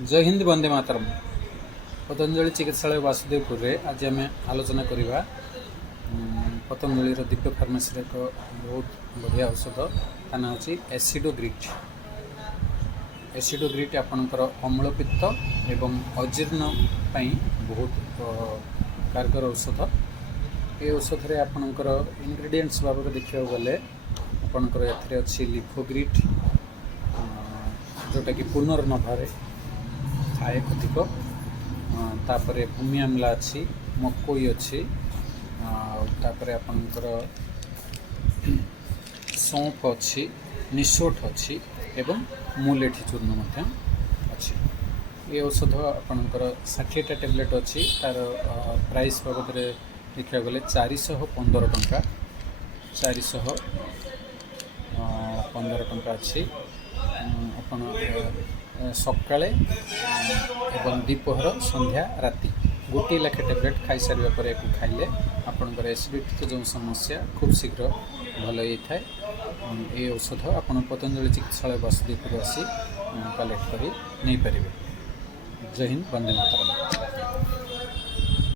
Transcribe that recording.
जय हिंद वंदे मातरम। पतंजलि चिकित्सालय वासुदेवपुर रे आज आम आलोचना करवा पतंजलि दिव्य फार्मेसी एक बहुत बढ़िया औषध ता ना हूँ एसिडोग्रिट। एसिडोग्रिट आपणकर अम्लपित्त एवं अजीर्ण बहुत कारगर औषध। ये औषध आपणकर इनग्रेडिएंट्स बाबद देखा गले आपणकर अच्छी लिफोग्रिट जोटा कि पुनर्नभारे थाए अधिक तापरे भूमि आमला अच्छी मकोई अच्छी तापरे आपणकर सौंफ अच्छी निशोठ अच्छी एवं मुलेठी चूर्ण अच्छी। ये औषध आपणकर 60टा टैबलेट अच्छी तार प्राइस बाबद देखा गले 415 टंका 415 टंका अच्छी। आपण सकाळे एवं दीपहर संध्या राति गोटे लाखे टैबलेट खाई सारे पर खाइले आपंकर एसिडिटी जो समस्या खूब शीघ्र भल होता है। ये औषध आपन पतंजलि चिकित्सालय वासुदेवपुर आसी कलेक्ट कर नहीं पारे। जय हिंद वंदे मातरम।